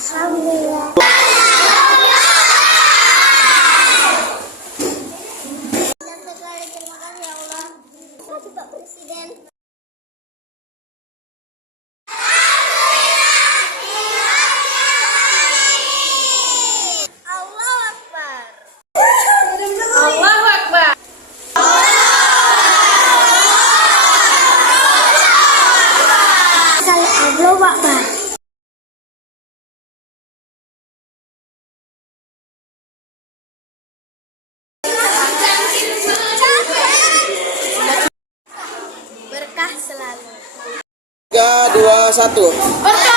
Alhamdulillah. Terima kasih ya Allah. Pak Presiden. Allahu Akbar. Allahu Akbar. Allahu Akbar. Berkah selalu. 3, 2, 1.